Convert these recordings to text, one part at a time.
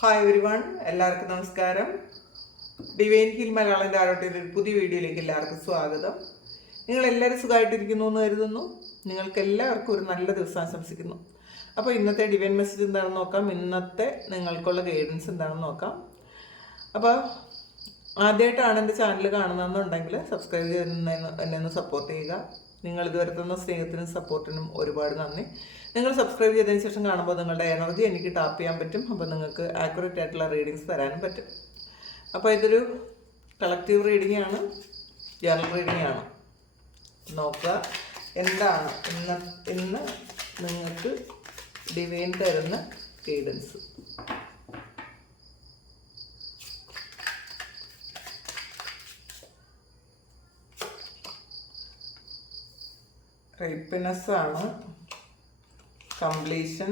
Hi ഒരു one എല്ലാവർക്കും നമസ്കാരം. ഡിവൈൻ ഹിൽ മലയാളന്റെ ആരോട്ടിയുടെ ഒരു പുതിയ വീഡിയോയിലേക്ക് എല്ലാവർക്കും സ്വാഗതം. നിങ്ങൾ എല്ലാവരും സുഖമായിട്ടിരിക്കുന്നു എന്ന് കരുതുന്നു. നിങ്ങൾക്ക് എല്ലാവർക്കും ഒരു നല്ല ദിവസം ആശംസിക്കുന്നു. അപ്പോൾ ഇന്നത്തെ ഡിവൈൻ മെസ്സേജ് എന്താണെന്ന് നോക്കാം. ഇന്നത്തെ നിങ്ങൾക്കുള്ള ഗൈഡൻസ് എന്താണെന്ന് നോക്കാം. അപ്പോൾ ആദ്യമായിട്ടാണ് എന്റെ ചാനൽ കാണുന്നതെന്നുണ്ടെങ്കിൽ സബ്സ്ക്രൈബ് ചെയ്യുന്ന എന്നെ ഒന്ന് സപ്പോർട്ട് ചെയ്യുക. നിങ്ങൾ ഇതുവരെ തന്ന സ്നേഹത്തിനും സപ്പോർട്ടിനും ഒരുപാട് നന്ദി. നിങ്ങൾ സബ്സ്ക്രൈബ് ചെയ്തതിന് ശേഷം കാണുമ്പോൾ നിങ്ങളുടെ എനർജി എനിക്ക് ടാപ്പ് ചെയ്യാൻ പറ്റും. അപ്പോൾ നിങ്ങൾക്ക് ആക്യുറേറ്റ് ആയിട്ടുള്ള റീഡിങ്സ് തരാനും പറ്റും. അപ്പോൾ ഇതൊരു കളക്റ്റീവ് റീഡിംഗ് ആണ് ജനറൽ റീഡിംഗ് ആണ്. നോക്കുക എന്താണ് ഇന്ന് ഇന്ന് നിങ്ങൾക്ക് ഡിവൈൻ തരുന്ന ഗൈഡൻസ് റേപ്പിനെസ് ആണ്. Completion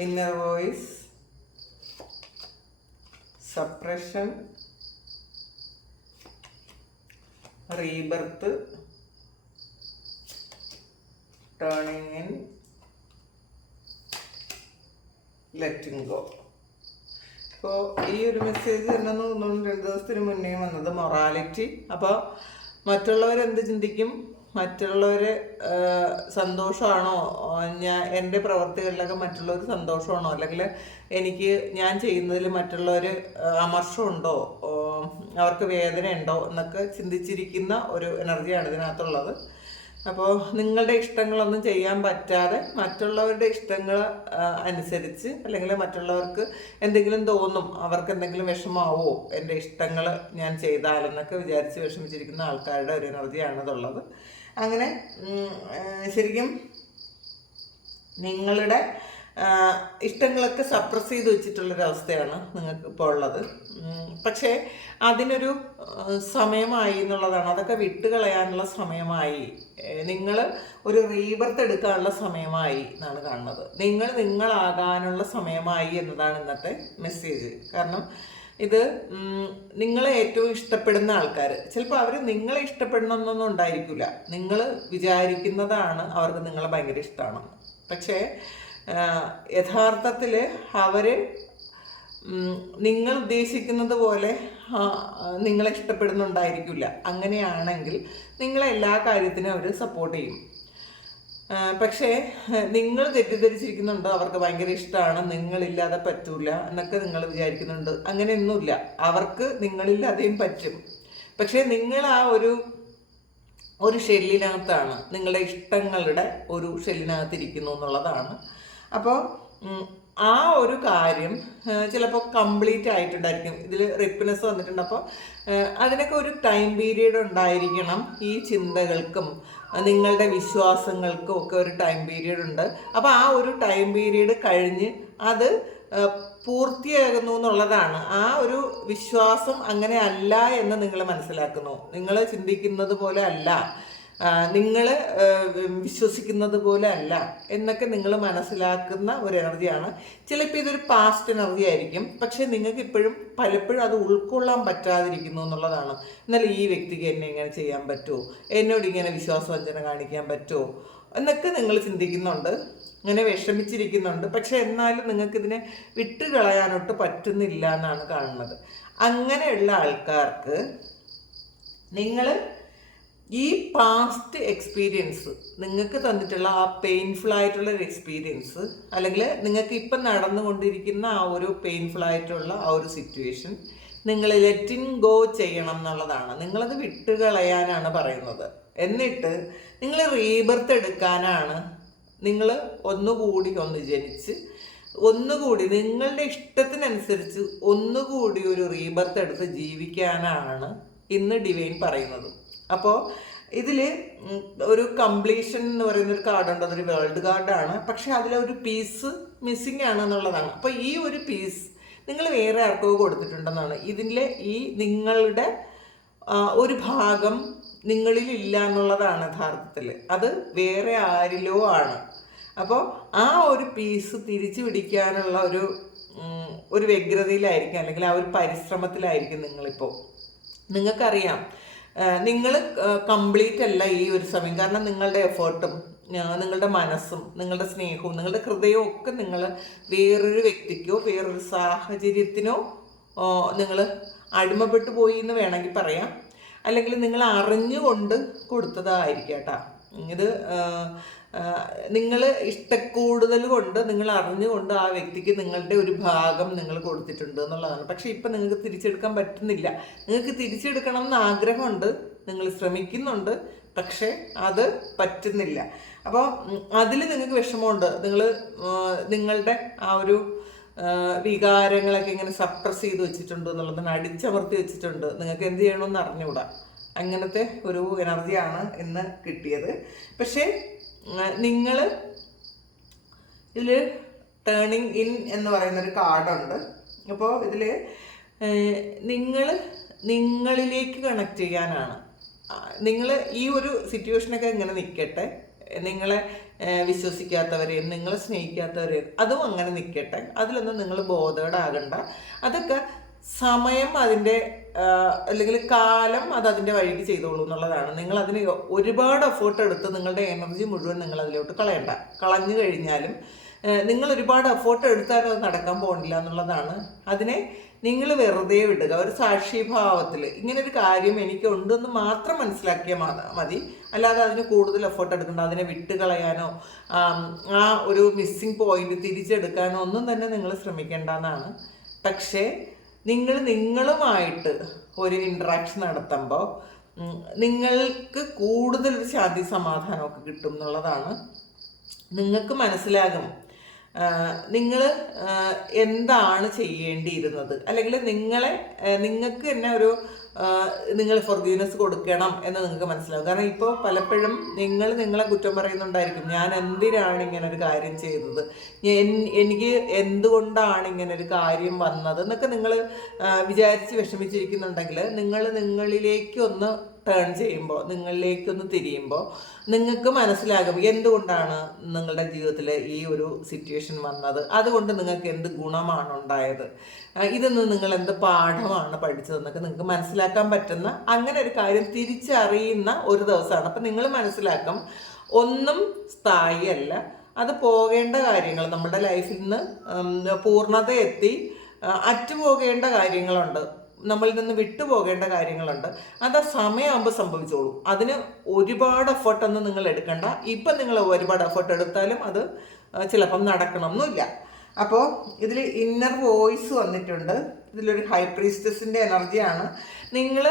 inner voice suppression rebirth turning in letting go അപ്പോൾ ഈ ഒരു മെസ്സേജ് തന്നെ തോന്നുന്നു രണ്ട് ദിവസത്തിന് മുന്നേ വന്നത് മൊറാലിറ്റി അപ്പോൾ മറ്റുള്ളവരെന്ത് ചിന്തിക്കും? മറ്റുള്ളവരെ സന്തോഷമാണോ? ഞാൻ എന്റെ പ്രവർത്തികളിലൊക്കെ മറ്റുള്ളവർ സന്തോഷമാണോ? അല്ലെങ്കിൽ എനിക്ക് ഞാൻ ചെയ്യുന്നതിൽ മറ്റുള്ളവർ അമർഷമുണ്ടോ? അവർക്ക് വേദനയുണ്ടോ? എന്നൊക്കെ ചിന്തിച്ചിരിക്കുന്ന ഒരു എനർജിയാണ് ഇതിനകത്തുള്ളത്. അപ്പോൾ നിങ്ങളുടെ ഇഷ്ടങ്ങളൊന്നും ചെയ്യാൻ പറ്റാതെ മറ്റുള്ളവരുടെ ഇഷ്ടങ്ങൾ അനുസരിച്ച് അല്ലെങ്കിൽ മറ്റുള്ളവർക്ക് എന്തെങ്കിലും തോന്നും അവർക്ക് എന്തെങ്കിലും വിഷമാവോ എന്റെ ഇഷ്ടങ്ങൾ ഞാൻ ചെയ്താലെന്നൊക്കെ വിചാരിച്ച് വിഷമിച്ചിരിക്കുന്ന ആൾക്കാരുടെ ഒരു എനർജിയാണ് ഇതുള്ളത് അങ്ങനെ ശരിക്കും നിങ്ങളുടെ ഇഷ്ടങ്ങളൊക്കെ സപ്രസ് ചെയ്ത് വെച്ചിട്ടുള്ളൊരവസ്ഥയാണ് നിങ്ങൾക്ക് ഇപ്പോൾ ഉള്ളത്. പക്ഷേ അതിനൊരു സമയമായി എന്നുള്ളതാണ്. അതൊക്കെ വിട്ടുകളയാനുള്ള സമയമായി. നിങ്ങൾ ഒരു റീബർത്ത് എടുക്കാനുള്ള സമയമായി എന്നാണ് കാണുന്നത്. നിങ്ങൾ നിങ്ങളാകാനുള്ള സമയമായി എന്നതാണ് ഇന്നത്തെ മെസ്സേജ് കാരണം ഇത് നിങ്ങളെ ഏറ്റവും ഇഷ്ടപ്പെടുന്ന ആൾക്കാർ ചിലപ്പോൾ അവർ നിങ്ങളെ ഇഷ്ടപ്പെടണമെന്നൊന്നും ഉണ്ടായിരിക്കില്ല നിങ്ങൾ വിചാരിക്കുന്നതാണ് അവർക്ക് നിങ്ങളെ ഭയങ്കര ഇഷ്ടമാണ് പക്ഷേ യഥാർത്ഥത്തിൽ അവർ നിങ്ങൾ ഉദ്ദേശിക്കുന്നത് പോലെ നിങ്ങളെ ഇഷ്ടപ്പെടുന്നുണ്ടായിരിക്കില്ല. അങ്ങനെയാണെങ്കിൽ നിങ്ങളെ എല്ലാ കാര്യത്തിനും അവർ സപ്പോർട്ട് ചെയ്യും. പക്ഷേ നിങ്ങൾ തെറ്റിദ്ധരിച്ചിരിക്കുന്നുണ്ട് അവർക്ക് ഭയങ്കര ഇഷ്ടമാണ് നിങ്ങളില്ലാതെ പറ്റൂല എന്നൊക്കെ നിങ്ങൾ വിചാരിക്കുന്നുണ്ട്. അങ്ങനെയൊന്നുമില്ല. അവർക്ക് നിങ്ങളില്ലാതെയും പറ്റും. പക്ഷേ നിങ്ങൾ ആ ഒരു ഒരു ഷെല്ലിനകത്താണ് നിങ്ങളുടെ ഇഷ്ടങ്ങളുടെ ഒരു ഷെല്ലിനകത്തിരിക്കുന്നു എന്നുള്ളതാണ് അപ്പോൾ ആ ഒരു കാര്യം ചിലപ്പോൾ കംപ്ലീറ്റ് ആയിട്ടുണ്ടായിരിക്കും. ഇതിൽ റിപ്പിനെസ് വന്നിട്ടുണ്ട്. അപ്പോൾ അതിനൊക്കെ ഒരു ടൈം പീരീഡ് ഉണ്ടായിരിക്കണം ഈ ചിന്തകൾക്കും നിങ്ങളുടെ വിശ്വാസങ്ങൾക്കും ഒക്കെ ഒരു ടൈം പീരീഡ് ഉണ്ട്. അപ്പോൾ ആ ഒരു ടൈം പീരീഡ് കഴിഞ്ഞ് അത് പൂർത്തിയാകുന്നു എന്നുള്ളതാണ്. ആ ഒരു വിശ്വാസം അങ്ങനെ അല്ല എന്ന് നിങ്ങൾ മനസ്സിലാക്കുന്നു. നിങ്ങൾ ചിന്തിക്കുന്നത് പോലെ അല്ല. നിങ്ങൾ വിശ്വസിക്കുന്നത് പോലെ അല്ല എന്നൊക്കെ നിങ്ങൾ മനസ്സിലാക്കുന്ന ഒരു എനർജിയാണ്. ചിലപ്പോൾ ഇതൊരു പാസ്റ്റ് എനർജി ആയിരിക്കും. പക്ഷേ നിങ്ങൾക്ക് ഇപ്പോഴും പലപ്പോഴും അത് ഉൾക്കൊള്ളാൻ പറ്റാതിരിക്കുന്നു എന്നുള്ളതാണ്. എന്നാൽ ഈ വ്യക്തിക്ക് എന്നെ ഇങ്ങനെ ചെയ്യാൻ പറ്റുമോ? എന്നോട് ഇങ്ങനെ വിശ്വാസവഞ്ചന കാണിക്കാൻ പറ്റുമോ? എന്നൊക്കെ നിങ്ങൾ ചിന്തിക്കുന്നുണ്ട്. ഇങ്ങനെ വിഷമിച്ചിരിക്കുന്നുണ്ട്. പക്ഷെ എന്നാലും നിങ്ങൾക്കിതിനെ വിട്ടുകളയാനൊട്ട് പറ്റുന്നില്ല എന്നാണ് കാണുന്നത്. അങ്ങനെയുള്ള ആൾക്കാർക്ക് നിങ്ങൾ ഈ പാസ്റ്റ് എക്സ്പീരിയൻസ് നിങ്ങൾക്ക് തന്നിട്ടുള്ള ആ പെയിൻഫുൾ ആയിട്ടുള്ള ഒരു എക്സ്പീരിയൻസ് അല്ലെങ്കിൽ നിങ്ങൾക്ക് ഇപ്പം നടന്നുകൊണ്ടിരിക്കുന്ന ആ ഒരു പെയിൻഫുൾ ആയിട്ടുള്ള ആ ഒരു സിറ്റുവേഷൻ നിങ്ങൾ ലെറ്റിൻ ഗോ ചെയ്യണം എന്നുള്ളതാണ്. നിങ്ങളത് വിട്ടുകളയാനാണ് പറയുന്നത്. എന്നിട്ട് നിങ്ങൾ റീബർത്ത് എടുക്കാനാണ് നിങ്ങൾ ഒന്നുകൂടി ഒന്ന് ജനിച്ച് ഒന്നുകൂടി നിങ്ങളുടെ ഇഷ്ടത്തിനനുസരിച്ച് ഒന്നുകൂടി ഒരു റീബർത്ത് എടുത്ത് ജീവിക്കാനാണ് ഇന്ന് ഡിവൈൻ പറയുന്നത്. അപ്പോൾ ഇതിൽ ഒരു കംപ്ലീഷൻ എന്ന് പറയുന്ന ഒരു കാർഡുണ്ട് അതൊരു വേൾഡ് കാർഡാണ് പക്ഷേ അതിലൊരു പീസ് മിസ്സിങ് ആണ് എന്നുള്ളതാണ്. അപ്പോൾ ഈ ഒരു പീസ് നിങ്ങൾ വേറെ ആർക്കോ കൊടുത്തിട്ടുണ്ടെന്നാണ്. ഇതിലെ ഈ നിങ്ങളുടെ ഒരു ഭാഗം നിങ്ങളിൽ ഇല്ല എന്നുള്ളതാണ് യഥാർത്ഥത്തിൽ അത് വേറെ ആരിലോ ആണ്. അപ്പോൾ ആ ഒരു പീസ് തിരിച്ചു പിടിക്കാനുള്ള ഒരു ഒരു വ്യഗ്രതയിലായിരിക്കും. അല്ലെങ്കിൽ ആ ഒരു പരിശ്രമത്തിലായിരിക്കും നിങ്ങളിപ്പോൾ നിങ്ങൾക്കറിയാം. നിങ്ങൾ കംപ്ലീറ്റ് അല്ല ഈ ഒരു സമയം. കാരണം നിങ്ങളുടെ എഫേർട്ടും നിങ്ങളുടെ മനസ്സും നിങ്ങളുടെ സ്നേഹവും നിങ്ങളുടെ ഹൃദയവും ഒക്കെ നിങ്ങൾ വേറൊരു വ്യക്തിക്കോ വേറൊരു സാഹചര്യത്തിനോ നിങ്ങൾ അടിമപ്പെട്ടു പോയി എന്ന് വേണമെങ്കിൽ പറയാം. അല്ലെങ്കിൽ നിങ്ങൾ അറിഞ്ഞുകൊണ്ട് കൊടുത്തതായിരിക്കാം കേട്ടോ. ഇത് നിങ്ങൾ ഇഷ്ടക്കൂടുതൽ കൊണ്ട് നിങ്ങൾ അറിഞ്ഞുകൊണ്ട് ആ വ്യക്തിക്ക് നിങ്ങളുടെ ഒരു ഭാഗം നിങ്ങൾ കൊടുത്തിട്ടുണ്ട് എന്നുള്ളതാണ്. പക്ഷേ ഇപ്പം നിങ്ങൾക്ക് തിരിച്ചെടുക്കാൻ പറ്റുന്നില്ല. നിങ്ങൾക്ക് തിരിച്ചെടുക്കണം എന്ന് ആഗ്രഹമുണ്ട് നിങ്ങൾ ശ്രമിക്കുന്നുണ്ട് പക്ഷേ അത് പറ്റുന്നില്ല. അപ്പോൾ അതിൽ നിങ്ങൾക്ക് വിഷമമുണ്ട്. നിങ്ങൾ നിങ്ങളുടെ ആ ഒരു വികാരങ്ങളൊക്കെ ഇങ്ങനെ സപ്രസ് ചെയ്ത് വെച്ചിട്ടുണ്ട് എന്നുള്ളതാണ് അടിച്ചമർത്തി വെച്ചിട്ടുണ്ട്. നിങ്ങൾക്ക് എന്ത് ചെയ്യണമെന്ന് അറിഞ്ഞുകൂടാ. അങ്ങനത്തെ ഒരു എനർജിയാണ് ഇന്ന് കിട്ടിയത്. പക്ഷേ നിങ്ങൾ ഇതിൽ ടേണിങ് ഇൻ എന്ന് പറയുന്നൊരു കാർഡുണ്ട് അപ്പോൾ ഇതിൽ നിങ്ങൾ നിങ്ങളിലേക്ക് കണക്ട് ചെയ്യാനാണ്. നിങ്ങൾ ഈ ഒരു സിറ്റുവേഷനൊക്കെ ഇങ്ങനെ നിൽക്കട്ടെ നിങ്ങളെ വിശ്വസിക്കാത്തവരെയും നിങ്ങളെ സ്നേഹിക്കാത്തവരെയും അതും അങ്ങനെ നിൽക്കട്ടെ അതിലൊന്നും നിങ്ങൾ ബോധേഡാകണ്ട അതൊക്കെ സമയം അതിന്റെ അല്ലെങ്കിൽ കാലം അത് അതിന്റെ വഴിക്ക് ചെയ്തോളൂ എന്നുള്ളതാണ്. നിങ്ങൾ അതിന് ഒരുപാട് എഫേർട്ട് എടുത്ത് നിങ്ങളുടെ എനർജി മുഴുവൻ നിങ്ങൾ അതിലോട്ട് കളയണ്ട. കളഞ്ഞു കഴിഞ്ഞാലും നിങ്ങൾ ഒരുപാട് എഫേർട്ട് എടുത്താലും അത് നടക്കാൻ പോകണില്ല എന്നുള്ളതാണ്. അതിനെ നിങ്ങൾ വെറുതെ വിടുക. ഒരു സാക്ഷിഭാവത്തിൽ ഇങ്ങനെ ഒരു കാര്യം എനിക്കുണ്ടെന്ന് മാത്രം മനസ്സിലാക്കിയാൽ മതി. അല്ലാതെ അതിന് കൂടുതൽ എഫേർട്ട് എടുക്കണ്ട. അതിനെ വിട്ട് കളയാനോ ആ ഒരു മിസ്സിങ് പോയിന്റ് തിരിച്ചെടുക്കാനോ ഒന്നും തന്നെ നിങ്ങൾ ശ്രമിക്കേണ്ടെന്നാണ് പക്ഷേ നിങ്ങൾ നിങ്ങളുമായിട്ട് ഒരു ഇൻട്രാക്ഷൻ നടത്തുമ്പോൾ നിങ്ങൾക്ക് കൂടുതൽ ശാന്തി സമാധാനമൊക്കെ കിട്ടും എന്നുള്ളതാണ്. നിങ്ങൾക്ക് മനസ്സിലാകും നിങ്ങൾ എന്താണ് ചെയ്യേണ്ടിയിരുന്നത്. അല്ലെങ്കിൽ നിങ്ങളെ നിങ്ങൾക്ക് തന്നെ ഒരു നിങ്ങൾ ഫൊർഗീവ്നെസ് കൊടുക്കണം എന്ന് നിങ്ങൾക്ക് മനസ്സിലാവും. കാരണം ഇപ്പോൾ പലപ്പോഴും നിങ്ങൾ നിങ്ങളെ കുറ്റം പറയുന്നുണ്ടായിരിക്കും. ഞാൻ എന്തിനാണ് ഇങ്ങനെ ഒരു കാര്യം ചെയ്തത്? എനിക്ക് എന്തുകൊണ്ടാണ് ഇങ്ങനെ ഒരു കാര്യം വന്നത്? എന്നൊക്കെ നിങ്ങൾ വിചാരിച്ച് വിഷമിച്ചിരിക്കുന്നുണ്ടെങ്കിൽ നിങ്ങൾ നിങ്ങളിലേക്ക് ഒന്ന് ടേൺ ചെയ്യുമ്പോൾ നിങ്ങളിലേക്കൊന്ന് തിരിയുമ്പോൾ നിങ്ങൾക്ക് മനസ്സിലാകും എന്തുകൊണ്ടാണ് നിങ്ങളുടെ ജീവിതത്തിൽ ഈ ഒരു സിറ്റുവേഷൻ വന്നത്. അതുകൊണ്ട് നിങ്ങൾക്ക് എന്ത് ഗുണമാണ് ഉണ്ടായത്. ഇതിൽ ഇതിന്ന് നിങ്ങൾ എന്ത് പാഠമാണ് പഠിച്ചതെന്നൊക്കെ നിങ്ങൾക്ക് മനസ്സിലാക്കാൻ പറ്റുന്ന അങ്ങനെ ഒരു കാര്യം തിരിച്ചറിയുന്ന ഒരു ദിവസമാണ്. അപ്പം നിങ്ങൾ മനസ്സിലാക്കും ഒന്നും സ്ഥായിയല്ല. അത് പോകേണ്ട കാര്യങ്ങൾ നമ്മുടെ ലൈഫിൽ നിന്ന് പൂർണതയെത്തി അറ്റുപോകേണ്ട കാര്യങ്ങളുണ്ട്. നമ്മളിൽ നിന്ന് വിട്ടുപോകേണ്ട കാര്യങ്ങളുണ്ട്. അത് ആ സമയമാകുമ്പോൾ സംഭവിച്ചോളൂ. അതിന് ഒരുപാട് എഫേർട്ടൊന്നും നിങ്ങൾ എടുക്കണ്ട. ഇപ്പം നിങ്ങൾ ഒരുപാട് എഫേർട്ട് എടുത്താലും അത് ചിലപ്പം നടക്കണമെന്നില്ല അപ്പോൾ ഇതിൽ ഇന്നർ വോയിസ് വന്നിട്ടുണ്ട്. ഇതിലൊരു ഹൈ പ്രീസ്റ്റസിന്റെ എനർജിയാണ് നിങ്ങൾ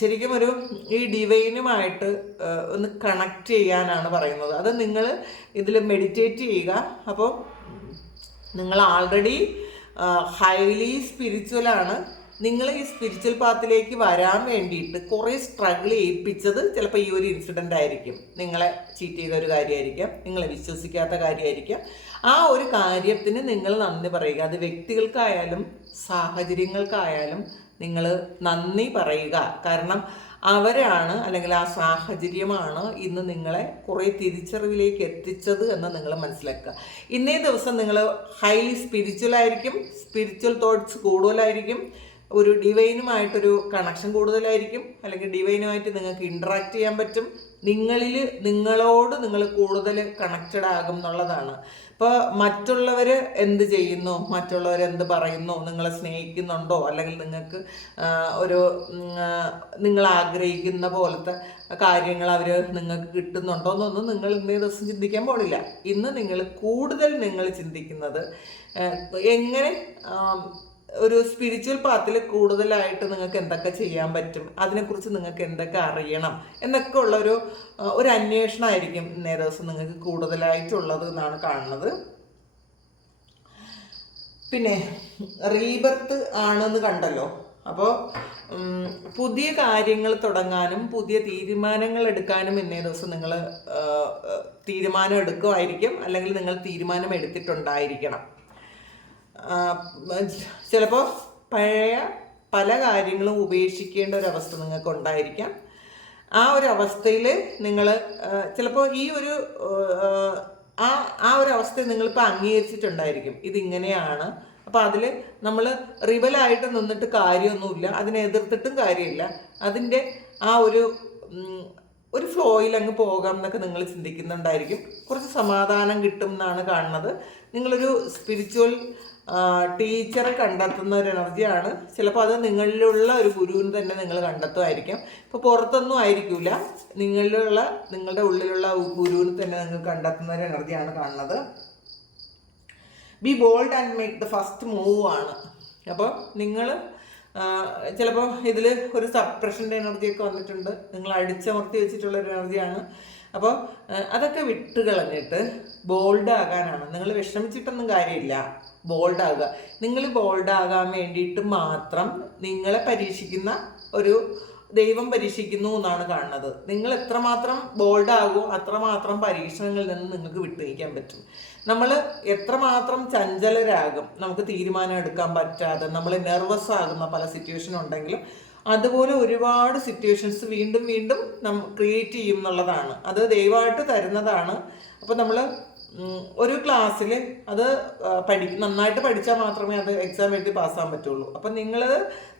ശരിക്കും ഒരു ഈ ഡിവൈനുമായിട്ട് ഒന്ന് കണക്ട് ചെയ്യാനാണ് പറയുന്നത്. അത് നിങ്ങൾ ഇതിൽ മെഡിറ്റേറ്റ് ചെയ്യുക. അപ്പോൾ നിങ്ങൾ ആൾറെഡി ഹൈലി സ്പിരിച്വലാണ് നിങ്ങൾ ഈ സ്പിരിച്വൽ പാത്തിലേക്ക് വരാൻ വേണ്ടിയിട്ട് കുറേ സ്ട്രഗിൾ ചെയ്യിപ്പിച്ചത് ചിലപ്പോൾ ഈ ഒരു ഇൻസിഡന്റ് ആയിരിക്കും. നിങ്ങളെ ചീറ്റ് ചെയ്ത ഒരു കാര്യമായിരിക്കാം നിങ്ങളെ വിശ്വസിക്കാത്ത കാര്യമായിരിക്കാം. ആ ഒരു കാര്യത്തിന് നിങ്ങൾ നന്ദി പറയുക. അത് വ്യക്തികൾക്കായാലും സാഹചര്യങ്ങൾക്കായാലും നിങ്ങൾ നന്ദി പറയുക. കാരണം അവരാണ് അല്ലെങ്കിൽ ആ സാഹചര്യമാണ് ഇന്ന് നിങ്ങളെ കുറേ തിരിച്ചറിവിലേക്ക് എത്തിച്ചത് എന്ന് നിങ്ങൾ മനസ്സിലാക്കുക. ഇന്നേ ദിവസം നിങ്ങൾ ഹൈലി സ്പിരിച്വൽ ആയിരിക്കും സ്പിരിച്വൽ തോട്ട്സ് കൂടുതലായിരിക്കും ഒരു ഡിവൈനുമായിട്ടൊരു കണക്ഷൻ കൂടുതലായിരിക്കും അല്ലെങ്കിൽ ഡിവൈനുമായിട്ട് നിങ്ങൾക്ക് ഇൻട്രാക്ട് ചെയ്യാൻ പറ്റും. നിങ്ങളിൽ നിങ്ങളോട് നിങ്ങൾ കൂടുതൽ കണക്റ്റഡ് ആകും എന്നുള്ളതാണ്. ഇപ്പോൾ മറ്റുള്ളവർ എന്ത് ചെയ്യുന്നു? മറ്റുള്ളവർ എന്ത് പറയുന്നു? നിങ്ങളെ സ്നേഹിക്കുന്നുണ്ടോ? അല്ലെങ്കിൽ നിങ്ങൾക്ക് ഒരു നിങ്ങൾ ആഗ്രഹിക്കുന്ന പോലത്തെ കാര്യങ്ങൾ അവർ നിങ്ങൾക്ക് കിട്ടുന്നുണ്ടോ എന്നൊന്നും നിങ്ങൾ ഇന്നേ ദിവസം ചിന്തിക്കാൻ പോണില്ല. ഇന്ന് നിങ്ങൾ കൂടുതൽ നിങ്ങൾ ചിന്തിക്കുന്നത് എങ്ങനെ ഒരു സ്പിരിച്വൽ പാത്തിൽ കൂടുതലായിട്ട് നിങ്ങൾക്ക് എന്തൊക്കെ ചെയ്യാൻ പറ്റും? അതിനെക്കുറിച്ച് നിങ്ങൾക്ക് എന്തൊക്കെ അറിയണം? എന്നൊക്കെ ഉള്ളൊരു ഒരു അന്വേഷണമായിരിക്കും ഇന്നേ ദിവസം നിങ്ങൾക്ക് കൂടുതലായിട്ടുള്ളത് എന്നാണ് കാണുന്നത്. പിന്നെ റീബർത്ത് ആണെന്ന് കണ്ടല്ലോ. അപ്പോൾ പുതിയ കാര്യങ്ങൾ തുടങ്ങാനും പുതിയ തീരുമാനങ്ങൾ എടുക്കാനും ഇന്നേ ദിവസം നിങ്ങൾ തീരുമാനം എടുക്കുമായിരിക്കും. അല്ലെങ്കിൽ നിങ്ങൾ തീരുമാനം എടുത്തിട്ടുണ്ടായിരിക്കണം. ചിലപ്പോൾ പഴയ പല കാര്യങ്ങളും ഉപേക്ഷിക്കേണ്ട ഒരു അവസ്ഥ നിങ്ങൾക്ക് ഉണ്ടായിരിക്കാം ആ ഒരു അവസ്ഥയിൽ നിങ്ങൾ ചിലപ്പോൾ ഈ ഒരു ആ, ആ ഒരു അവസ്ഥയെ നിങ്ങളിപ്പോൾ അംഗീകരിച്ചിട്ടുണ്ടായിരിക്കും. ഇതിങ്ങനെയാണ്. അപ്പോൾ അതിൽ നമ്മൾ റിവലായിട്ട് നിന്നിട്ട് കാര്യമൊന്നുമില്ല. അതിനെ എതിർത്തിട്ടും കാര്യമില്ല. അതിന്റെ ആ ഒരു ഒരു ഫ്ലോയിൽ അങ്ങ് പോകാം എന്നൊക്കെ നിങ്ങൾ ചിന്തിക്കുന്നുണ്ടായിരിക്കും. കുറച്ച് സമാധാനം കിട്ടും എന്നാണ് കാണുന്നത്. നിങ്ങളൊരു സ്പിരിച്വൽ ടീച്ചറെ കണ്ടെത്തുന്ന ഒരു എനർജിയാണ്. ചിലപ്പോൾ അത് നിങ്ങളിലുള്ള ഒരു ഗുരുവിന് തന്നെ നിങ്ങൾ കണ്ടെത്തുമായിരിക്കും. ഇപ്പോൾ പുറത്തൊന്നും ആയിരിക്കില്ല നിങ്ങളിലുള്ള നിങ്ങളുടെ ഉള്ളിലുള്ള ഗുരുവിന് തന്നെ നിങ്ങൾ കണ്ടെത്തുന്ന ഒരു എനർജിയാണ് കാണുന്നത്. Be bold and make the first move ആണ്. അപ്പോൾ നിങ്ങൾ ചിലപ്പോൾ ഇതിൽ ഒരു സപ്രഷന്റെ എനർജിയൊക്കെ വന്നിട്ടുണ്ട്. നിങ്ങൾ അടിച്ചമർത്തി വെച്ചിട്ടുള്ള ഒരു എനർജിയാണ്. അപ്പോൾ അതൊക്കെ വിട്ട് കളഞ്ഞിട്ട് ബോൾഡ് ആകാനാണ്. നിങ്ങൾ വിഷമിച്ചിട്ടൊന്നും കാര്യമില്ല. ബോൾഡ് ആകുക നിങ്ങൾ ബോൾഡ് ആകാൻ വേണ്ടിയിട്ട് മാത്രം നിങ്ങളെ പരീക്ഷിക്കുന്ന ഒരു ദൈവം പരീക്ഷിക്കുന്നു എന്നാണ് കാണുന്നത്. നിങ്ങൾ എത്രമാത്രം ബോൾഡ് ആകുമോ അത്രമാത്രം പരീക്ഷണങ്ങളിൽ നിന്ന് നിങ്ങൾക്ക് വിട്ടു നിൽക്കാൻ പറ്റും. നമ്മൾ എത്രമാത്രം ചഞ്ചലരാകും നമുക്ക് തീരുമാനം എടുക്കാൻ പറ്റാതെ നമ്മൾ നെർവസ് ആകുന്ന പല സിറ്റുവേഷൻ ഉണ്ടെങ്കിലും അതുപോലെ ഒരുപാട് സിറ്റുവേഷൻസ് വീണ്ടും വീണ്ടും നം ക്രിയേറ്റ് ചെയ്യും എന്നുള്ളതാണ്. അത് ദൈവമായിട്ട് തരുന്നതാണ്. അപ്പോൾ നമ്മൾ ഒരു ക്ലാസ്സിൽ അത് പഠി നന്നായിട്ട് പഠിച്ചാൽ മാത്രമേ അത് എക്സാം എഴുതി പാസ്സാൻ പറ്റുള്ളൂ. അപ്പം നിങ്ങൾ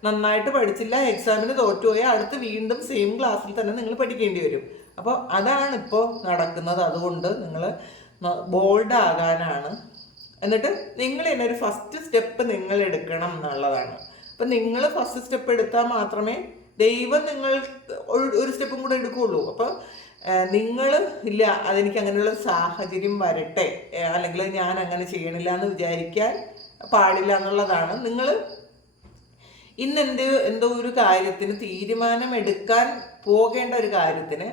നന്നായിട്ട് പഠിച്ചില്ല എക്സാമിന് തോറ്റുപോയാൽ അടുത്ത് വീണ്ടും സെയിം ക്ലാസ്സിൽ തന്നെ നിങ്ങൾ പഠിക്കേണ്ടി വരും. അപ്പോൾ അതാണ് ഇപ്പോൾ നടക്കുന്നത്. അതുകൊണ്ട് നിങ്ങൾ ബോൾഡ് ആകാനാണ്. എന്നിട്ട് നിങ്ങൾ തന്നെ ഒരു ഫസ്റ്റ് സ്റ്റെപ്പ് നിങ്ങൾ എടുക്കണം എന്നുള്ളതാണ്. അപ്പം നിങ്ങൾ ഫസ്റ്റ് സ്റ്റെപ്പ് എടുത്താൽ മാത്രമേ ദൈവം നിങ്ങൾ ഒരു സ്റ്റെപ്പും കൂടെ എടുക്കുകയുള്ളൂ അപ്പോൾ നിങ്ങൾ ഇല്ല അതെനിക്ക് അങ്ങനെയുള്ള സാഹചര്യം വരട്ടെ. അല്ലെങ്കിൽ ഞാൻ അങ്ങനെ ചെയ്യണില്ല എന്ന് വിചാരിക്കാൻ പാടില്ല എന്നുള്ളതാണ്. നിങ്ങൾ ഇന്ന് എന്ത് എന്തോ ഒരു കാര്യത്തിന് തീരുമാനം എടുക്കാൻ പോകേണ്ട ഒരു കാര്യത്തിന്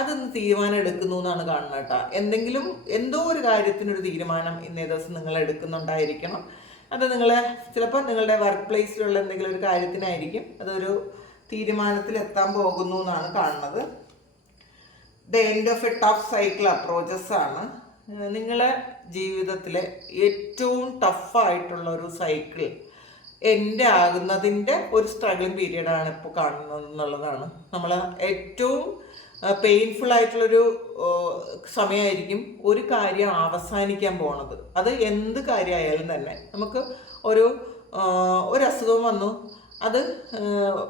അതൊന്ന് തീരുമാനം എടുക്കുന്നു എന്നാണ് കാണുന്നത് കേട്ടോ. എന്തെങ്കിലും എന്തോ ഒരു കാര്യത്തിനൊരു തീരുമാനം ഇന്നേ ദിവസം നിങ്ങൾ എടുക്കുന്നുണ്ടായിരിക്കണം. അത് നിങ്ങൾ ചിലപ്പോൾ നിങ്ങളുടെ വർക്ക് പ്ലേസിലുള്ള എന്തെങ്കിലും ഒരു കാര്യത്തിനായിരിക്കും അതൊരു തീരുമാനത്തിൽ എത്താൻ പോകുന്നു എന്നാണ് കാണുന്നത്. The end of a tough cycle approaches ആണ്. നിങ്ങളെ ജീവിതത്തിലെ ഏറ്റവും ടഫായിട്ടുള്ള ഒരു സൈക്കിൾ എന്റെ ആകുന്നതിന്റെ ഒരു സ്ട്രഗിളിങ് പീരീഡാണ് ഇപ്പോൾ കാണുന്നത് എന്നുള്ളതാണ്. നമ്മൾ ഏറ്റവും പെയിൻഫുൾ ആയിട്ടുള്ളൊരു സമയമായിരിക്കും ഒരു കാര്യം അവസാനിക്കാൻ പോണത്. അത് എന്ത് കാര്യമായാലും തന്നെ നമുക്ക് ഒരു ഒരു അസുഖം വന്നു. അത്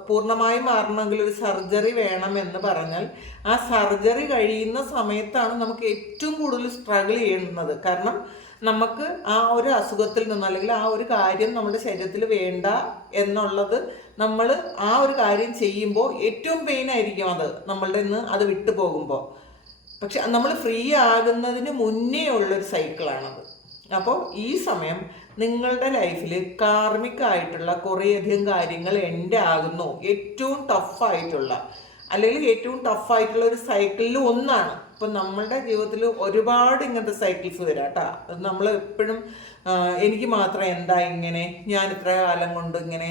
പൂർണമായും മാറണമെങ്കിൽ ഒരു സർജറി വേണം എന്ന് പറഞ്ഞാൽ ആ സർജറി കഴിയുന്ന സമയത്താണ് നമുക്ക് ഏറ്റവും കൂടുതൽ സ്ട്രഗിൾ ചെയ്യുന്നത്. കാരണം നമുക്ക് ആ ഒരു അസുഖത്തിൽ നിന്ന് അല്ലെങ്കിൽ ആ ഒരു കാര്യം നമ്മുടെ ശരീരത്തിൽ വേണ്ട എന്നുള്ളത് നമ്മൾ ആ ഒരു കാര്യം ചെയ്യുമ്പോൾ ഏറ്റവും പെയിൻ ആയിരിക്കും അത്. നമ്മളുടെ നിന്ന് അത് വിട്ടു പോകുമ്പോൾ പക്ഷെ നമ്മൾ ഫ്രീ ആകുന്നതിന് മുന്നേ ഉള്ളൊരു സൈക്കിളാണത് അപ്പോൾ ഈ സമയം നിങ്ങളുടെ ലൈഫിൽ കാർമികമായിട്ടുള്ള കുറേയധികം കാര്യങ്ങൾ എന്റെ ആകുന്നു. ഏറ്റവും ടഫായിട്ടുള്ള അല്ലെങ്കിൽ ഏറ്റവും ടഫായിട്ടുള്ള ഒരു സൈക്കിളിൽ ഒന്നാണ്. ഇപ്പം നമ്മളുടെ ജീവിതത്തിൽ ഒരുപാട് ഇങ്ങനത്തെ സൈക്കിൾസ് വരാം കേട്ടോ നമ്മൾ എപ്പോഴും എനിക്ക് മാത്രം എന്താ ഇങ്ങനെ ഞാൻ ഇത്ര കാലം കൊണ്ട് ഇങ്ങനെ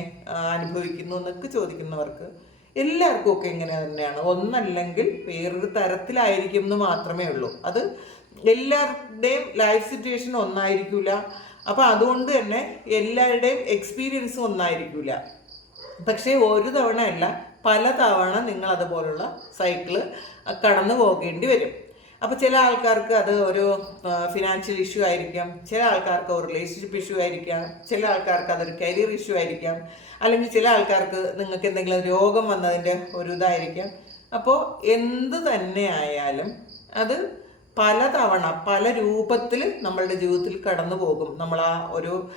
അനുഭവിക്കുന്നു എന്നൊക്കെ ചോദിക്കുന്നവർക്ക് എല്ലാവർക്കും ഒക്കെ ഇങ്ങനെ തന്നെയാണ്. ഒന്നല്ലെങ്കിൽ വേറൊരു തരത്തിലായിരിക്കും എന്ന് മാത്രമേ ഉള്ളൂ. അത് എല്ലാവരുടെയും ലൈഫ് സിറ്റുവേഷൻ ഒന്നായിരിക്കില്ല അപ്പോൾ അതുകൊണ്ട് തന്നെ എല്ലാവരുടെയും എക്സ്പീരിയൻസും ഒന്നായിരിക്കില്ല പക്ഷേ ഒരു തവണ അല്ല പല തവണ നിങ്ങൾ അതുപോലുള്ള സൈക്കിൾ കടന്നു പോകേണ്ടി വരും. അപ്പോൾ ചില ആൾക്കാർക്ക് അത് ഒരു ഫിനാൻഷ്യൽ ഇഷ്യൂ ആയിരിക്കാം. ചില ആൾക്കാർക്ക് ഒരു റിലേഷൻഷിപ്പ് ഇഷ്യൂ ആയിരിക്കാം. ചില ആൾക്കാർക്ക് അതൊരു കരിയർ ഇഷ്യൂ ആയിരിക്കാം. അല്ലെങ്കിൽ ചില ആൾക്കാർക്ക് നിങ്ങൾക്ക് എന്തെങ്കിലും രോഗം വന്നതിന്റെ ഒരു ഇതായിരിക്കാം. അപ്പോൾ എന്ത് തന്നെ ആയാലും അത് പലതവണ പല രൂപത്തിൽ നമ്മളുടെ ജീവിതത്തിൽ കടന്നു പോകും നമ്മൾ ആ ഒരു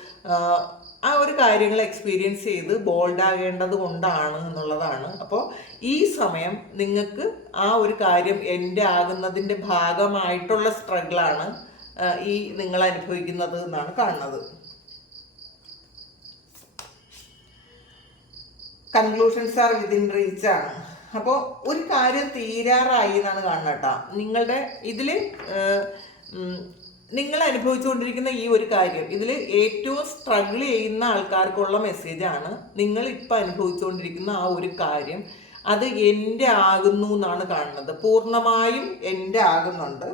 ആ ഒരു കാര്യങ്ങൾ എക്സ്പീരിയൻസ് ചെയ്ത് ബോൾഡ് ആകേണ്ടത് കൊണ്ടാണ് എന്നുള്ളതാണ്. അപ്പോൾ ഈ സമയം നിങ്ങൾക്ക് ആ ഒരു കാര്യം എന്റെ ആകുന്നതിന്റെ ഭാഗമായിട്ടുള്ള സ്ട്രഗിളാണ് ഈ നിങ്ങൾ അനുഭവിക്കുന്നത് എന്നാണ് കാണുന്നത്. കൺക്ലൂഷൻസ് ആർ വിതിൻ റീച്ച് ആണ്. അപ്പോൾ ഒരു കാര്യം തീരാറായി എന്നാണ് കാണുന്നത് കേട്ടോ. നിങ്ങളുടെ ഇതിൽ നിങ്ങൾ അനുഭവിച്ചുകൊണ്ടിരിക്കുന്ന ഈ ഒരു കാര്യം ഇതിൽ ഏറ്റവും സ്ട്രഗിൾ ചെയ്യുന്ന ആൾക്കാർക്കുള്ള മെസ്സേജാണ് നിങ്ങൾ ഇപ്പം അനുഭവിച്ചുകൊണ്ടിരിക്കുന്ന ആ ഒരു കാര്യം. അത് എന്റെ ആകുന്നു എന്നാണ് കാണുന്നത്. പൂർണമായും എന്റെ ആകുന്നുണ്ട്.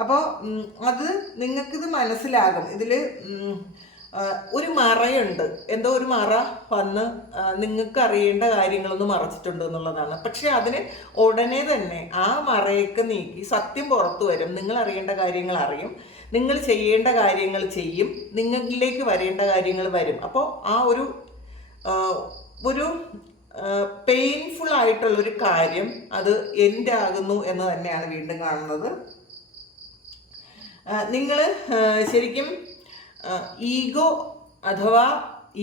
അപ്പോൾ അത് നിങ്ങൾക്കിത് മനസ്സിലാകും. ഇതിൽ ഒരു മറയുണ്ട്. എന്തോ ഒരു മറ വന്ന് നിങ്ങൾക്ക് അറിയേണ്ട കാര്യങ്ങളൊന്ന് മറച്ചിട്ടുണ്ട് എന്നുള്ളതാണ്. പക്ഷെ അതിന് ഉടനെ തന്നെ ആ മറയൊക്കെ നീക്കി സത്യം പുറത്തു വരും. നിങ്ങൾ അറിയേണ്ട കാര്യങ്ങൾ അറിയും. നിങ്ങൾ ചെയ്യേണ്ട കാര്യങ്ങൾ ചെയ്യും നിങ്ങളിലേക്ക് വരേണ്ട കാര്യങ്ങൾ വരും. അപ്പോൾ ആ ഒരു ഒരു പെയിൻഫുൾ ആയിട്ടുള്ള ഒരു കാര്യം അത് എന്റെ ആകുന്നു എന്ന് തന്നെയാണ് വീണ്ടും കാണുന്നത്. നിങ്ങൾ ശരിക്കും ഈഗോ അഥവാ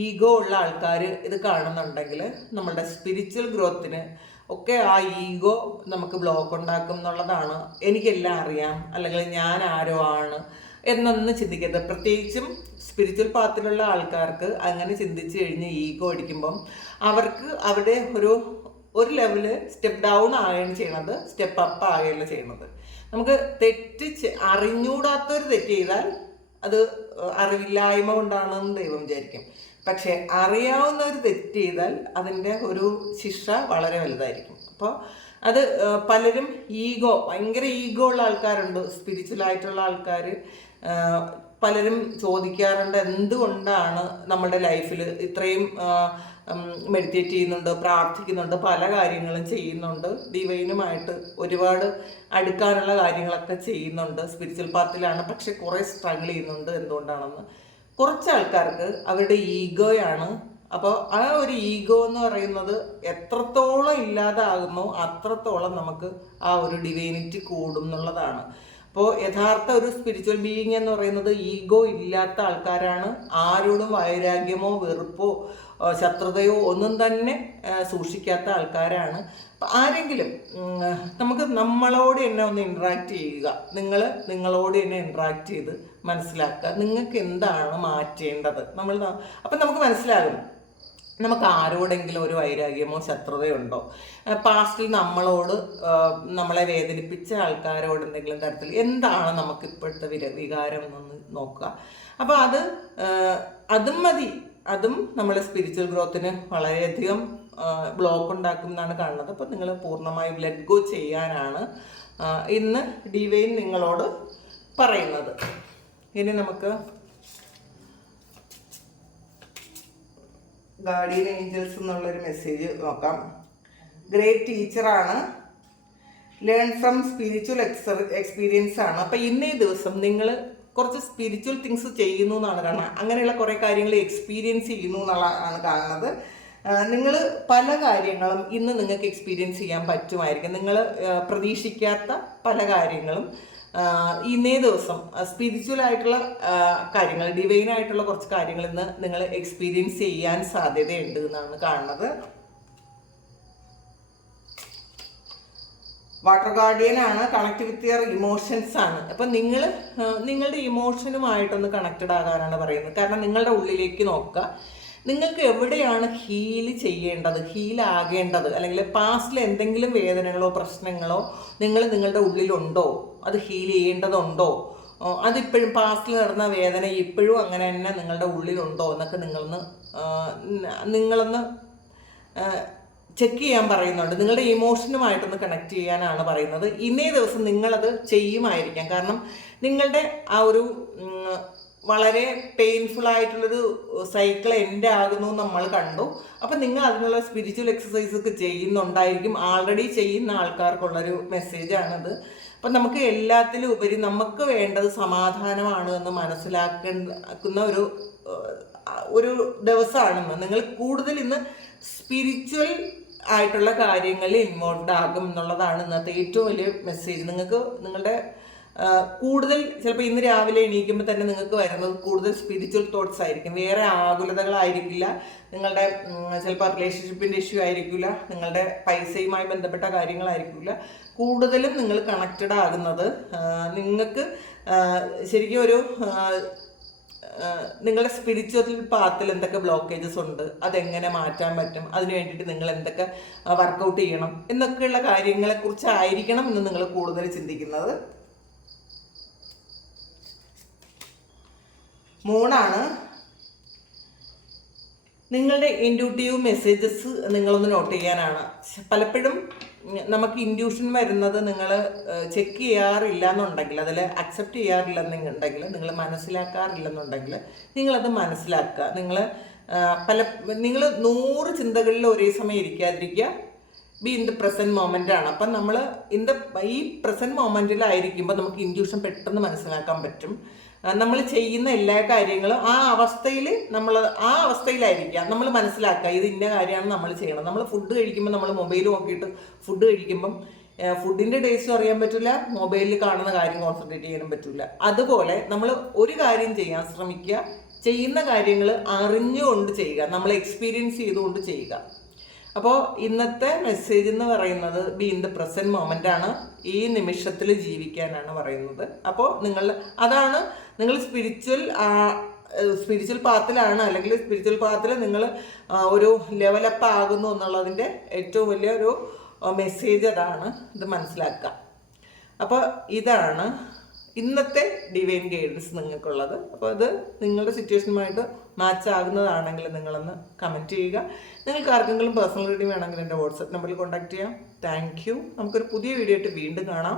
ഈഗോ ഉള്ള ആൾക്കാർ ഇത് കാണുന്നുണ്ടെങ്കിൽ നമ്മളുടെ സ്പിരിച്വൽ ഗ്രോത്തിന് ഒക്കെ ആ ഈഗോ നമുക്ക് ബ്ലോക്ക് ഉണ്ടാക്കും എന്നുള്ളതാണ് എനിക്കെല്ലാം അറിയാം. അല്ലെങ്കിൽ ഞാൻ ആരോ ആണ് എന്നൊന്നും ചിന്തിക്കരുത്. പ്രത്യേകിച്ചും സ്പിരിച്വൽ പാത്തിലുള്ള ആൾക്കാർക്ക് അങ്ങനെ ചിന്തിച്ച് കഴിഞ്ഞ് ഈഗോ അടിക്കുമ്പം അവർക്ക് അവിടെ ഒരു ഒരു ലെവൽ സ്റ്റെപ്പ് ഡൗൺ ആകുകയാണ് ചെയ്യണത് സ്റ്റെപ്പ് അപ്പ് ആകുകയല്ല ചെയ്യണത്. നമുക്ക് തെറ്റ് അറിഞ്ഞൂടാത്തൊരു തെറ്റ് ചെയ്താൽ അത് അറിവില്ലായ്മ കൊണ്ടാണെന്ന് ദൈവം വിചാരിക്കും. പക്ഷെ അറിയാവുന്ന ഒരു തെറ്റ് ചെയ്താൽ അതിന്റെ ഒരു ശിക്ഷ വളരെ വലുതായിരിക്കും. അപ്പോൾ അത് പലരും ഈഗോ ഭയങ്കര ഈഗോ ഉള്ള ആൾക്കാരുണ്ട് സ്പിരിച്വൽ ആയിട്ടുള്ള ആൾക്കാർ പലരും ചോദിക്കാറുണ്ട് എന്തുകൊണ്ടാണ് നമ്മുടെ ലൈഫിൽ ഇത്രയും മെഡിറ്റേറ്റ് ചെയ്യുന്നുണ്ട് പ്രാർത്ഥിക്കുന്നുണ്ട് പല കാര്യങ്ങളും ചെയ്യുന്നുണ്ട് ഡിവൈനുമായിട്ട് ഒരുപാട് അടുക്കാനുള്ള കാര്യങ്ങളൊക്കെ ചെയ്യുന്നുണ്ട് സ്പിരിച്വൽ പാർട്ടിലാണ് പക്ഷെ കുറേ സ്ട്രഗിൾ ചെയ്യുന്നുണ്ട് എന്തുകൊണ്ടാണെന്ന് കുറച്ച് ആൾക്കാർക്ക് അവരുടെ ഈഗോയാണ്. അപ്പോൾ ആ ഒരു ഈഗോ എന്ന് പറയുന്നത് എത്രത്തോളം ഇല്ലാതാകുന്നോ അത്രത്തോളം നമുക്ക് ആ ഒരു ഡിവൈനിറ്റി കൂടും എന്നുള്ളതാണ്. അപ്പോൾ യഥാർത്ഥ ഒരു സ്പിരിച്വൽ ബീയിങ് എന്ന് പറയുന്നത് ഈഗോ ഇല്ലാത്ത ആൾക്കാരാണ്. ആരോടും വൈരാഗ്യമോ വെറുപ്പോ ശത്രുതയോ ഒന്നും തന്നെ സൂക്ഷിക്കാത്ത ആൾക്കാരാണ്. അപ്പം ആരെങ്കിലും നമുക്ക് നമ്മളോട് തന്നെ ഒന്ന് ഇൻട്രാക്ട് ചെയ്യുക. നിങ്ങൾ നിങ്ങളോട് തന്നെ ഇൻട്രാക്ട് ചെയ്ത് മനസ്സിലാക്കുക. നിങ്ങൾക്ക് എന്താണ് മാറ്റേണ്ടത്. നമ്മൾ അപ്പം നമുക്ക് മനസ്സിലാകും. നമുക്ക് ആരോടെങ്കിലും ഒരു വൈരാഗ്യമോ ശത്രുതയോ ഉണ്ടോ? പാസ്റ്റിൽ നമ്മളോട് നമ്മളെ വേദനിപ്പിച്ച ആൾക്കാരോട് എന്തെങ്കിലും തരത്തിൽ എന്താണ് നമുക്ക് ഇപ്പോഴത്തെ വിര വികാരം എന്നൊന്ന് നോക്കുക. അപ്പോൾ അത് അതും മതി. അതും നമ്മുടെ സ്പിരിച്വൽ ഗ്രോത്തിന് വളരെയധികം ബ്ലോക്ക് ഉണ്ടാക്കും എന്നാണ് കാണുന്നത്. അപ്പോൾ നിങ്ങൾ പൂർണമായും ലെറ്റ് ഗോ ചെയ്യാനാണ് ഇന്ന് ഡിവൈൻ നിങ്ങളോട് പറയുന്നത്. ഇനി നമുക്ക് ഗാർഡിയൻ ഏഞ്ചൽസ് എന്നുള്ളൊരു മെസ്സേജ് നോക്കാം. ഗ്രേറ്റ് ടീച്ചറാണ് learn from spiritual exer experience ആണ്. അപ്പം ഇന്നേ ദിവസം നിങ്ങൾ കുറച്ച് സ്പിരിച്വൽ തിങ്സ് ചെയ്യുന്നു എന്നാണ് കാണുന്നത് അങ്ങനെയുള്ള കുറേ കാര്യങ്ങൾ എക്സ്പീരിയൻസ് ചെയ്യുന്നു എന്നുള്ളതാണ് കാണുന്നത്. നിങ്ങൾ പല കാര്യങ്ങളും ഇന്ന് നിങ്ങൾക്ക് എക്സ്പീരിയൻസ് ചെയ്യാൻ പറ്റുമായിരിക്കും. നിങ്ങൾ പ്രതീക്ഷിക്കാത്ത പല കാര്യങ്ങളും. ഇന്നേ ദിവസം സ്പിരിച്വൽ ആയിട്ടുള്ള കാര്യങ്ങൾ ഡിവൈൻ ആയിട്ടുള്ള കുറച്ച് കാര്യങ്ങൾ ഇന്ന് നിങ്ങൾ എക്സ്പീരിയൻസ് ചെയ്യാൻ സാധ്യതയുണ്ട് എന്നാണ് കാണുന്നത്. വാട്ടർ ഗാർഡിയൻ ആണ് കണക്ട് വിത്ത് യുവർ ഇമോഷൻസ് ആണ്. അപ്പം നിങ്ങൾ നിങ്ങളുടെ ഇമോഷനുമായിട്ടൊന്ന് കണക്റ്റഡ് ആകാനാണ് പറയുന്നത്. കാരണം നിങ്ങളുടെ ഉള്ളിലേക്ക് നോക്കുക. നിങ്ങൾക്ക് എവിടെയാണ് ഹീൽ ചെയ്യേണ്ടത് ഹീൽ ആകേണ്ടത് അല്ലെങ്കിൽ പാസ്റ്റിൽ എന്തെങ്കിലും വേദനകളോ പ്രശ്നങ്ങളോ നിങ്ങൾ നിങ്ങളുടെ ഉള്ളിലുണ്ടോ? അത് ഹീൽ ചെയ്യേണ്ടതുണ്ടോ? അതിപ്പോഴും പാസ്റ്റിൽ നടന്ന വേദന ഇപ്പോഴും അങ്ങനെ തന്നെ നിങ്ങളുടെ ഉള്ളിലുണ്ടോ എന്നൊക്കെ നിങ്ങളൊന്ന് നിങ്ങളൊന്ന് ചെക്ക് ചെയ്യാൻ പറയുന്നുണ്ട്. നിങ്ങളുടെ ഇമോഷനുമായിട്ടൊന്ന് കണക്ട് ചെയ്യാനാണ് പറയുന്നത്. ഇന്നേ ദിവസം നിങ്ങളത് ചെയ്യുമായിരിക്കാം. കാരണം നിങ്ങളുടെ ആ ഒരു വളരെ പെയിൻഫുൾ ആയിട്ടുള്ളൊരു സൈക്കിൾ എൻഡ് ആകുന്നു നമ്മൾ കണ്ടു. അപ്പം നിങ്ങൾ അതിനുള്ള സ്പിരിച്വൽ എക്സസൈസ് ഒക്കെ ചെയ്യുന്നുണ്ടായിരിക്കും. ആൾറെഡി ചെയ്യുന്ന ആൾക്കാർക്കുള്ളൊരു മെസ്സേജാണിത് അപ്പം നമുക്ക് എല്ലാത്തിലും ഉപരി നമുക്ക് വേണ്ടത് സമാധാനമാണ് എന്ന് മനസ്സിലാക്കുന്ന ഒരു ഒരു ദിവസമാണെന്ന്. നിങ്ങൾ കൂടുതൽ ഇന്ന് സ്പിരിച്വൽ ആയിട്ടുള്ള കാര്യങ്ങളിൽ ഇൻവോൾവ് ആകും എന്നുള്ളതാണ് ഇന്നത്തെ ഏറ്റവും വലിയ മെസ്സേജ് നിങ്ങൾക്ക് നിങ്ങളുടെ കൂടുതൽ ചിലപ്പോൾ ഇന്ന് രാവിലെ എണീക്കുമ്പോൾ തന്നെ നിങ്ങൾക്ക് വരുന്നത് കൂടുതൽ സ്പിരിച്വൽ തോട്ട്സ് ആയിരിക്കും. വേറെ ആകുലതകളായിരിക്കില്ല. നിങ്ങളുടെ ചിലപ്പോൾ റിലേഷൻഷിപ്പിന്റെ ഇഷ്യൂ ആയിരിക്കില്ല. നിങ്ങളുടെ പൈസയുമായി ബന്ധപ്പെട്ട കാര്യങ്ങളായിരിക്കില്ല. കൂടുതലും നിങ്ങൾ കണക്റ്റഡ് ആകുന്നത് നിങ്ങൾക്ക് ശരിക്കും ഒരു നിങ്ങളുടെ സ്പിരിച്വൽ പാത്തിൽ എന്തൊക്കെ ബ്ലോക്കേജസ് ഉണ്ട് അതെങ്ങനെ മാറ്റാൻ പറ്റും അതിന് വേണ്ടിയിട്ട് നിങ്ങൾ എന്തൊക്കെ വർക്കൗട്ട് ചെയ്യണം എന്നൊക്കെയുള്ള കാര്യങ്ങളെക്കുറിച്ചായിരിക്കണം എന്ന് നിങ്ങൾ കൂടുതൽ ചിന്തിക്കുന്നത്. മൂണാണ് നിങ്ങളുടെ ഇൻഡ്യൂട്ടീവ് മെസ്സേജസ് നിങ്ങളൊന്ന് നോട്ട് ചെയ്യാനാണ്. പലപ്പോഴും നമുക്ക് ഇൻഡ്യൂഷൻ വരുന്നത് നിങ്ങൾ ചെക്ക് ചെയ്യാറില്ല എന്നുണ്ടെങ്കിൽ അതിൽ അക്സെപ്റ്റ് ചെയ്യാറില്ലെന്നുണ്ടെങ്കിൽ നിങ്ങൾ മനസ്സിലാക്കാറില്ലെന്നുണ്ടെങ്കിൽ നിങ്ങളത് മനസ്സിലാക്കുക. നിങ്ങൾ പല നിങ്ങൾ നൂറ് ചിന്തകളിൽ ഒരേ സമയം ഇരിക്കാതിരിക്കുക. Be in the present moment ആണ് അപ്പം നമ്മൾ ഇൻ ദ ഈ പ്രസന്റ് മൊമെന്റിലായിരിക്കുമ്പോൾ നമുക്ക് ഇൻഡ്യൂഷൻ പെട്ടെന്ന് മനസ്സിലാക്കാൻ പറ്റും. നമ്മൾ ചെയ്യുന്ന എല്ലാ കാര്യങ്ങളും ആ അവസ്ഥയിൽ നമ്മൾ ആ അവസ്ഥയിലായിരിക്കുക. നമ്മൾ മനസ്സിലാക്കുക ഇത് ഇന്ന കാര്യമാണ് നമ്മൾ ചെയ്യണം. നമ്മൾ ഫുഡ് കഴിക്കുമ്പോൾ നമ്മൾ മൊബൈൽ നോക്കിയിട്ട് ഫുഡ് കഴിക്കുമ്പം ഫുഡിന്റെ ടേസ്റ്റും അറിയാൻ പറ്റില്ല മൊബൈലിൽ കാണുന്ന കാര്യം കോൺസെൻട്രേറ്റ് ചെയ്യാനും പറ്റില്ല. അതുപോലെ നമ്മൾ ഒരു കാര്യം ചെയ്യാൻ ശ്രമിക്കുക ചെയ്യുന്ന കാര്യങ്ങൾ അറിഞ്ഞുകൊണ്ട് ചെയ്യുക നമ്മൾ എക്സ്പീരിയൻസ് ചെയ്തുകൊണ്ട് ചെയ്യുക. അപ്പോൾ ഇന്നത്തെ മെസ്സേജ് എന്ന് പറയുന്നത് be in the present moment ആണ് ഈ നിമിഷത്തിൽ ജീവിക്കാനാണ് പറയുന്നത്. അപ്പോൾ നിങ്ങൾ അതാണ് നിങ്ങൾ സ്പിരിച്വൽ സ്പിരിച്വൽ പാത്തിലാണ് അല്ലെങ്കിൽ സ്പിരിച്വൽ പാത്തിൽ നിങ്ങൾ ഒരു ലെവലപ്പ് ആകുന്നു എന്നുള്ളതിന്റെ ഏറ്റവും വലിയ ഒരു മെസ്സേജ് അതാണ് ഇത് മനസ്സിലാക്കുക. അപ്പോൾ ഇതാണ് ഇന്നത്തെ ഡിവൈൻ ഗൈഡൻസ് നിങ്ങൾക്കുള്ളത്. അപ്പോൾ അത് നിങ്ങളുടെ സിറ്റുവേഷനുമായിട്ട് മാച്ച് ആകുന്നതാണെങ്കിൽ നിങ്ങളൊന്ന് കമന്റ് ചെയ്യുക. നിങ്ങൾക്ക് ആർക്കെങ്കിലും പേഴ്സണൽ റീഡിംഗ് വേണമെങ്കിൽ എന്റെ വാട്സപ്പ് നമ്പറിൽ കോൺടാക്ട് ചെയ്യാം. താങ്ക് യു നമുക്കൊരു പുതിയ വീഡിയോ ആയിട്ട് വീണ്ടും കാണാം.